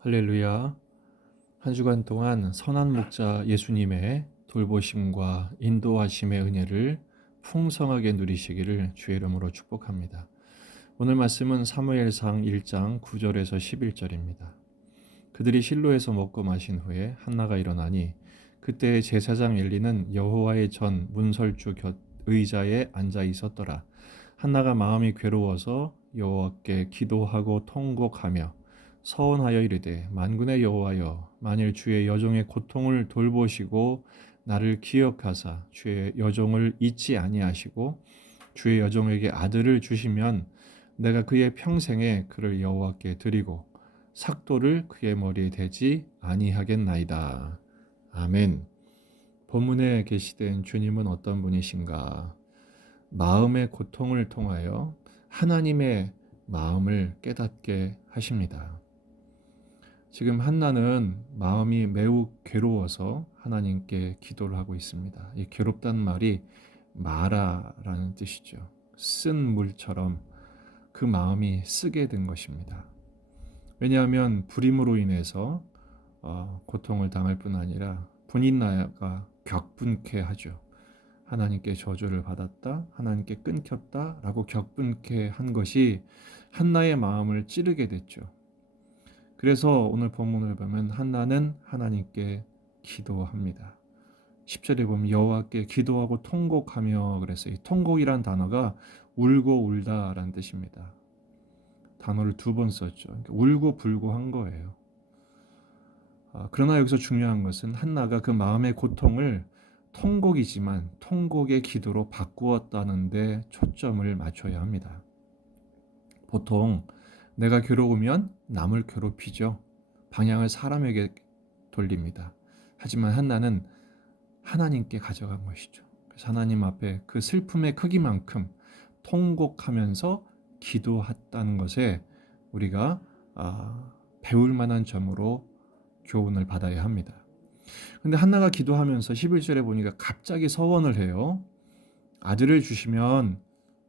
할렐루야. 한 주간 동안 선한 목자 예수님의 돌보심과 인도하심의 은혜를 풍성하게 누리시기를 주의 이름으로 축복합니다. 오늘 말씀은 사무엘상 1장 9절에서 11절입니다. 그들이 실로에서 먹고 마신 후에 한나가 일어나니 그때 제사장 엘리는 여호와의 전 문설주 곁 의자에 앉아 있었더라. 한나가 마음이 괴로워서 여호와께 기도하고 통곡하며 서원하여 이르되 만군의 여호와여, 만일 주의 여종의 고통을 돌보시고 나를 기억하사 주의 여종을 잊지 아니하시고 주의 여종에게 아들을 주시면 내가 그의 평생에 그를 여호와께 드리고 삭도를 그의 머리에 대지 아니하겠나이다. 아멘. 본문에 계시된 주님은 어떤 분이신가? 마음의 고통을 통하여 하나님의 마음을 깨닫게 하십니다. 지금 한나는 마음이 매우 괴로워서 하나님께 기도를 하고 있습니다. 이 괴롭다는 말이 마라라는 뜻이죠. 쓴 물처럼 그 마음이 쓰게 된 것입니다. 왜냐하면 불임으로 인해서 고통을 당할 뿐 아니라 분인나가 격분케 하죠. 하나님께 저주를 받았다, 하나님께 끊겼다 라고 격분케 한 것이 한나의 마음을 찌르게 됐죠. 그래서 오늘 본문을 보면 한나는 하나님께 기도합니다. 10절에 보면 여호와께 기도하고 통곡하며 그랬어요. 이 통곡이란 단어가 울고 울다라는 뜻입니다. 단어를 2번 썼죠. 그러니까 울고 불고 한 거예요. 그러나 여기서 중요한 것은 한나가 그 마음의 고통을 통곡이지만 통곡의 기도로 바꾸었다는 데 초점을 맞춰야 합니다. 보통 내가 괴로우면 남을 괴롭히죠. 방향을 사람에게 돌립니다. 하지만 한나는 하나님께 가져간 것이죠. 그래서 하나님 앞에 그 슬픔의 크기만큼 통곡하면서 기도했다는 것에 우리가 배울 만한 점으로 교훈을 받아야 합니다. 근데 한나가 기도하면서 11절에 보니까 갑자기 서원을 해요. 아들을 주시면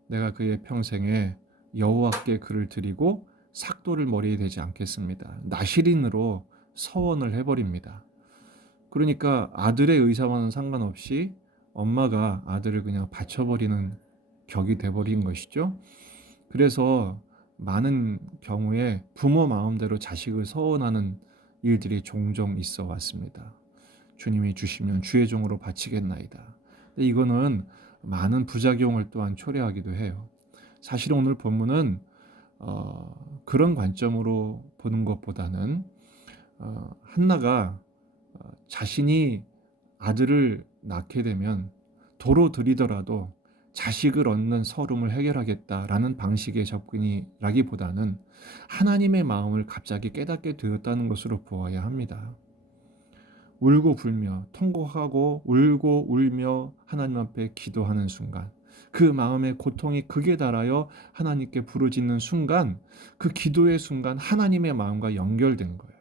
내가 그의 평생에 여호와께 그를 드리고 삭도를 머리에 대지 않겠습니다. 나실인으로 서원을 해버립니다. 그러니까 아들의 의사와는 상관없이 엄마가 아들을 그냥 바쳐버리는 격이 돼버린 것이죠. 그래서 많은 경우에 부모 마음대로 자식을 서원하는 일들이 종종 있어 왔습니다. 주님이 주시면 주의 종으로 바치겠나이다. 근데 이거는 많은 부작용을 또한 초래하기도 해요. 사실 오늘 본문은 그런 관점으로 보는 것보다는 한나가 자신이 아들을 낳게 되면 도로 들이더라도 자식을 얻는 서름을 해결하겠다라는 방식의 접근이라기보다는 하나님의 마음을 갑자기 깨닫게 되었다는 것으로 보아야 합니다. 울고 불며 통곡하고 울고 울며 하나님 앞에 기도하는 순간, 그 마음의 고통이 극에 달하여 하나님께 부르짖는 순간, 그 기도의 순간 하나님의 마음과 연결된 거예요.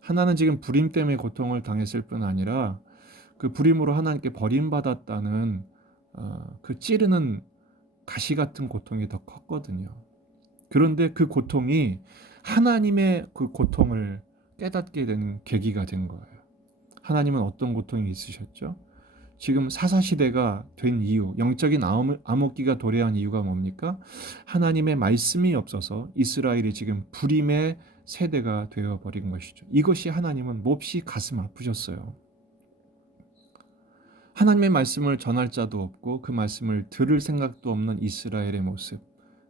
하나는 지금 불임 때문에 고통을 당했을 뿐 아니라 그 불임으로 하나님께 버림받았다는 그 찌르는 가시 같은 고통이 더 컸거든요. 그런데 그 고통이 하나님의 그 고통을 깨닫게 되는 계기가 된 거예요. 하나님은 어떤 고통이 있으셨죠? 지금 사사시대가 된 이유, 영적인 암흑기가 도래한 이유가 뭡니까? 하나님의 말씀이 없어서 이스라엘이 지금 불임의 세대가 되어버린 것이죠. 이것이 하나님은 몹시 가슴 아프셨어요. 하나님의 말씀을 전할 자도 없고 그 말씀을 들을 생각도 없는 이스라엘의 모습,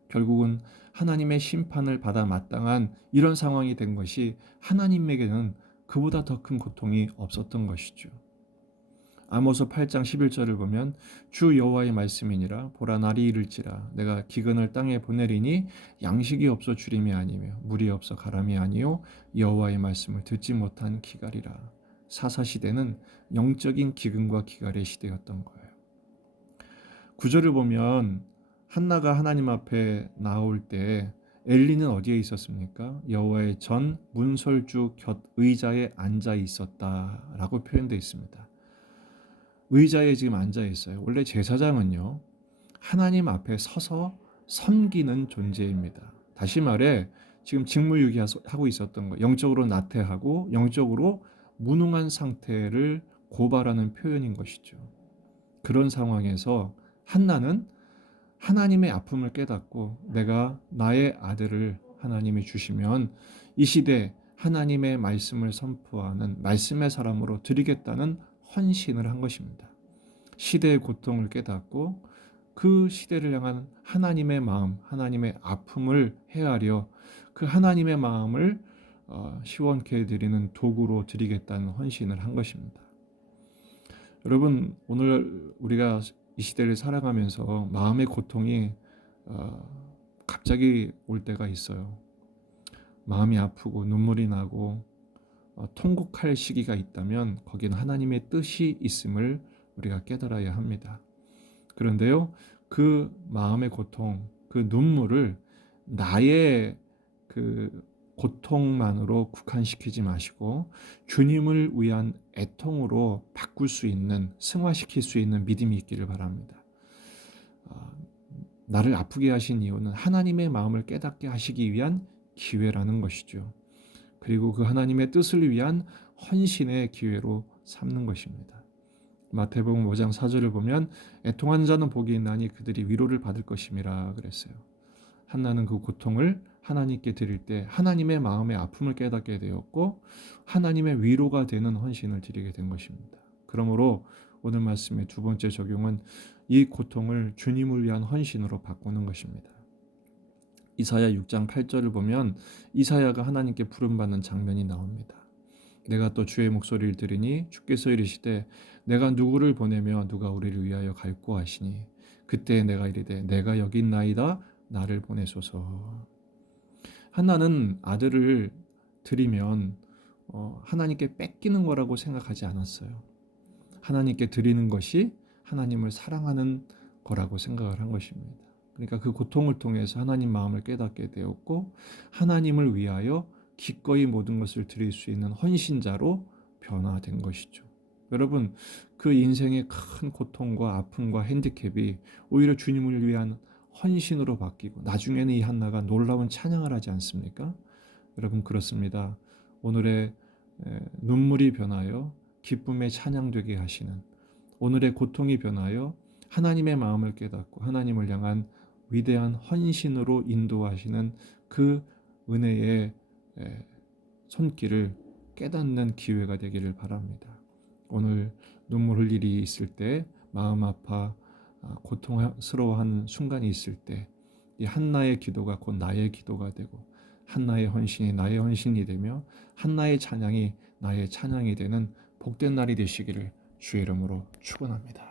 결국은 하나님의 심판을 받아 마땅한 이런 상황이 된 것이 하나님에게는 그보다 더 큰 고통이 없었던 것이죠. 아모스 8장 11절을 보면 주 여호와의 말씀이니라 보라 날이 이를지라 내가 기근을 땅에 보내리니 양식이 없어 주림이 아니며 물이 없어 가람이 아니요 여호와의 말씀을 듣지 못한 기갈이라. 사사시대는 영적인 기근과 기갈의 시대였던 거예요. 9절을 보면 한나가 하나님 앞에 나올 때 엘리는 어디에 있었습니까? 여호와의 전 문설주 곁 의자에 앉아 있었다라고 표현되어 있습니다. 의자에 지금 앉아 있어요. 원래 제사장은요, 하나님 앞에 서서 섬기는 존재입니다. 다시 말해 지금 직무유기하고 있었던 거, 영적으로 나태하고 영적으로 무능한 상태를 고발하는 표현인 것이죠. 그런 상황에서 한나는 하나님의 아픔을 깨닫고 내가 나의 아들을 하나님이 주시면 이 시대 하나님의 말씀을 선포하는 말씀의 사람으로 드리겠다는 헌신을 한 것입니다. 시대의 고통을 깨닫고 그 시대를 향한 하나님의 마음, 하나님의 아픔을 헤아려 그 하나님의 마음을 시원케 드리는 도구로 드리겠다는 헌신을 한 것입니다. 여러분, 오늘 우리가 이 시대를 살아가면서 마음의 고통이 갑자기 올 때가 있어요. 마음이 아프고 눈물이 나고 통곡할 시기가 있다면 거기는 하나님의 뜻이 있음을 우리가 깨달아야 합니다. 그런데요, 그 마음의 고통, 그 눈물을 나의 그 고통만으로 국한시키지 마시고 주님을 위한 애통으로 바꿀 수 있는, 승화시킬 수 있는 믿음이 있기를 바랍니다. 나를 아프게 하신 이유는 하나님의 마음을 깨닫게 하시기 위한 기회라는 것이죠. 그리고 그 하나님의 뜻을 위한 헌신의 기회로 삼는 것입니다. 마태복음 5장 4절을 보면 애통한 자는 복이 있나니 그들이 위로를 받을 것임이라 그랬어요. 한나는 그 고통을 하나님께 드릴 때 하나님의 마음의 아픔을 깨닫게 되었고 하나님의 위로가 되는 헌신을 드리게 된 것입니다. 그러므로 오늘 말씀의 두 번째 적용은 이 고통을 주님을 위한 헌신으로 바꾸는 것입니다. 이사야 6장 8절을 보면 이사야가 하나님께 부름받는 장면이 나옵니다. 내가 또 주의 목소리를 들으니 주께서 이르시되 내가 누구를 보내며 누가 우리를 위하여 갈고 하시니 그때 내가 이르되 내가 여기 있나이다 나를 보내소서. 한나는 아들을 드리면 하나님께 뺏기는 거라고 생각하지 않았어요. 하나님께 드리는 것이 하나님을 사랑하는 거라고 생각을 한 것입니다. 그러니까 그 고통을 통해서 하나님 마음을 깨닫게 되었고 하나님을 위하여 기꺼이 모든 것을 드릴 수 있는 헌신자로 변화된 것이죠. 여러분, 그 인생의 큰 고통과 아픔과 핸디캡이 오히려 주님을 위한 헌신으로 바뀌고 나중에는 이 한나가 놀라운 찬양을 하지 않습니까? 여러분, 그렇습니다. 오늘의 눈물이 변하여 기쁨의 찬양되게 하시는, 오늘의 고통이 변하여 하나님의 마음을 깨닫고 하나님을 향한 위대한 헌신으로 인도하시는 그 은혜의 손길을 깨닫는 기회가 되기를 바랍니다. 오늘 눈물 흘릴 일이 있을 때, 마음 아파 고통스러워하는 순간이 있을 때, 이 한나의 기도가 곧 나의 기도가 되고 한나의 헌신이 나의 헌신이 되며 한나의 찬양이 나의 찬양이 되는 복된 날이 되시기를 주의 이름으로 축원합니다.